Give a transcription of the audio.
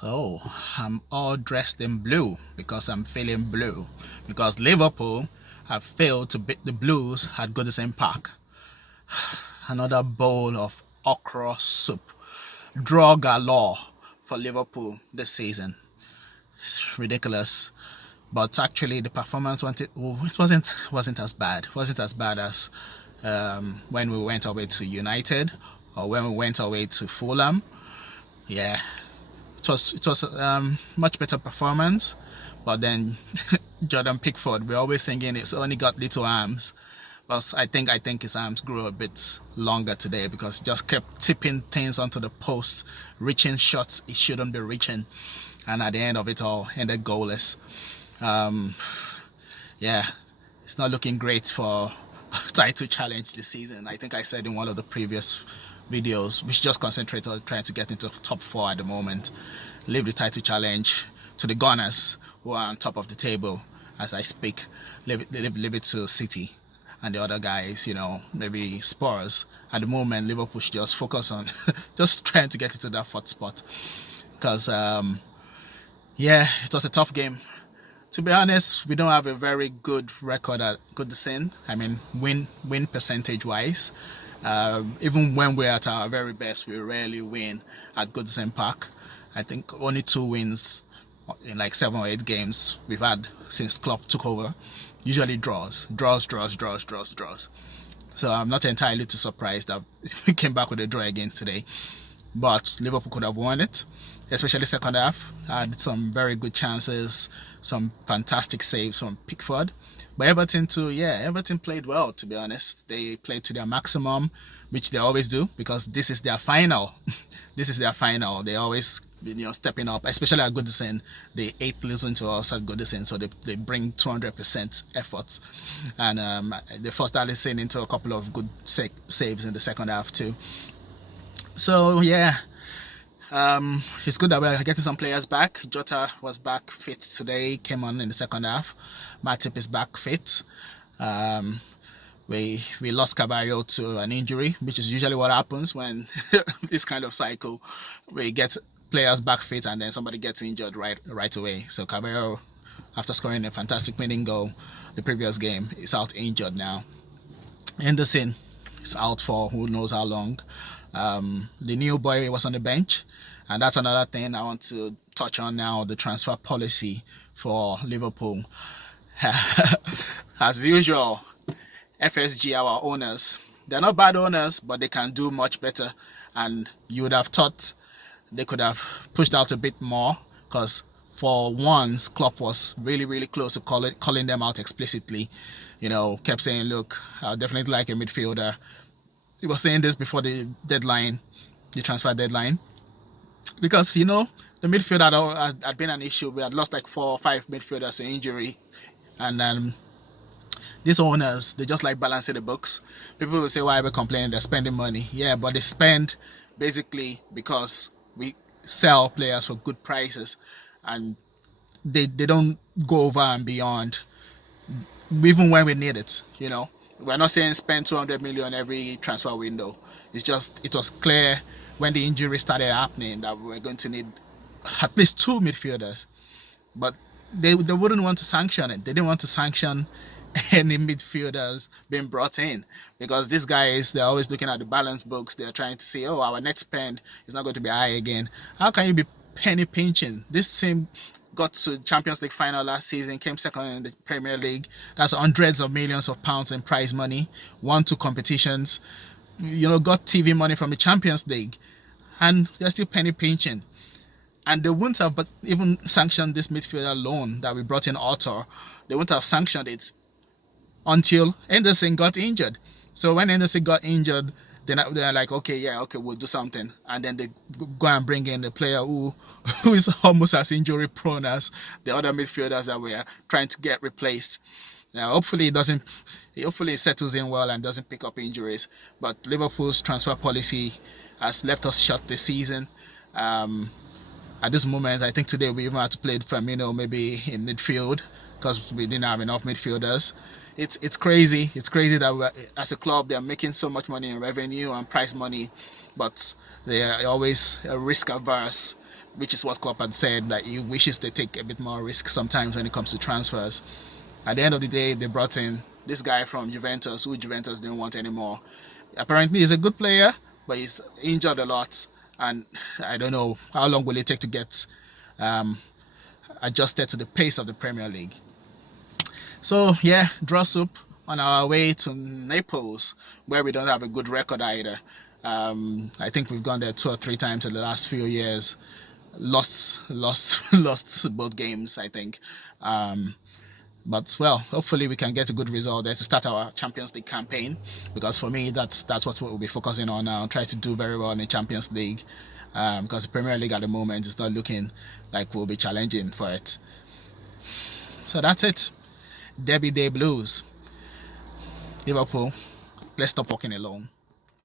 So I'm all dressed in blue because I'm feeling blue because Liverpool have failed to beat the Blues at Goodison Park. Another bowl of okra soup. Draw galore for Liverpool this season. It's ridiculous. But actually the performance wasn't as bad. Wasn't as bad as when we went away to United or when we went away to Fulham. Yeah, it was much better performance, but then Jordan Pickford, we're always thinking it's only got little arms, but I think his arms grew a bit longer today because he just kept tipping things onto the post, reaching shots he shouldn't be reaching, and at the end of it all, ended goalless. Um, yeah, it's not looking great for title challenge this season. I think I said in one of the previous videos, we should just concentrate on trying to get into top four at the moment. Leave the title challenge to the Gunners, who are on top of the table as I speak. Leave it to City and the other guys, maybe Spurs. At the moment, Liverpool should just focus on just trying to get into that fourth spot. Because, yeah, it was a tough game. To be honest, we don't have a very good record at Goodison. I mean, win percentage wise. Even when we're at our very best, we rarely win at Goodison Park. I think only 2 wins in like 7 or 8 games we've had since Klopp took over. Usually draws. So I'm not entirely too surprised that we came back with a draw again today. But Liverpool could have won it, especially second half. Had some very good chances, some fantastic saves from Pickford. But Everton too, yeah, Everton played well, to be honest. They played to their maximum, which they always do, because this is their final. This is their final. They always, stepping up, especially at Goodison. They ate losing to us at Goodison, so they bring 200% effort. And they forced Alisson into a couple of good saves in the second half too. So yeah, it's good that we're getting some players back. Jota was back fit today, came on in the second half. Matip is back fit. We lost Caballo to an injury, which is usually what happens when this kind of cycle. We get players back fit and then somebody gets injured right away. So Caballo, after scoring a fantastic winning goal the previous game, is out injured now. Henderson is out for who knows how long. The new boy was on the bench, and that's another thing I want to touch on now, the transfer policy for Liverpool. As usual, FSG, our owners, they're not bad owners, but they can do much better, and you would have thought they could have pushed out a bit more, because for once Klopp was really close to calling them out explicitly. Kept saying, look, I'll definitely like a midfielder. He was saying this before the deadline, the transfer deadline, because the midfield had been an issue. We had lost like 4 or 5 midfielders to injury, and these owners, they just like balancing the books. People will say, why are we complaining? They're spending money. Yeah, but they spend basically because we sell players for good prices, and they don't go over and beyond, even when we need it. We're not saying spend 200 million every transfer window. It's just, it was clear when the injury started happening that we were going to need at least 2 midfielders. But they wouldn't want to sanction it. They didn't want to sanction any midfielders being brought in, because these guys, they're always looking at the balance books. They're trying to say, our net spend is not going to be high again. How can you be penny pinching? This team got to Champions League final last season, came second in the Premier League. That's hundreds of millions of pounds in prize money, won 2 competitions, got TV money from the Champions League, and they're still penny pinching. And they wouldn't have even sanctioned this midfielder loan that we brought in Arthur. They wouldn't have sanctioned it until Henderson got injured. So when Henderson got injured, they're like, okay, we'll do something. And then they go and bring in the player who is almost as injury prone as the other midfielders that we are trying to get replaced. Now, hopefully it settles in well and doesn't pick up injuries. But Liverpool's transfer policy has left us short this season. At this moment, I think today we even had to play Firmino maybe in midfield because we didn't have enough midfielders. it's crazy. It's crazy that as a club they're making so much money in revenue and prize money, but they are always risk averse, which is what Klopp had said that he wishes they take a bit more risk sometimes when it comes to transfers. At the end of the day, they brought in this guy from Juventus, who Juventus didn't want anymore. Apparently, he's a good player, but he's injured a lot, and I don't know how long will it take to get adjusted to the pace of the Premier League. So yeah, draw soup on our way to Naples, where we don't have a good record either. I think we've gone there 2 or 3 times in the last few years. Lost both games, I think. But well, hopefully we can get a good result there to start our Champions League campaign. Because for me, that's what we'll be focusing on now. Try to do very well in the Champions League. Because the Premier League at the moment is not looking like we'll be challenging for it. So that's it. Derby Day Blues. Liverpool, let's stop walking alone.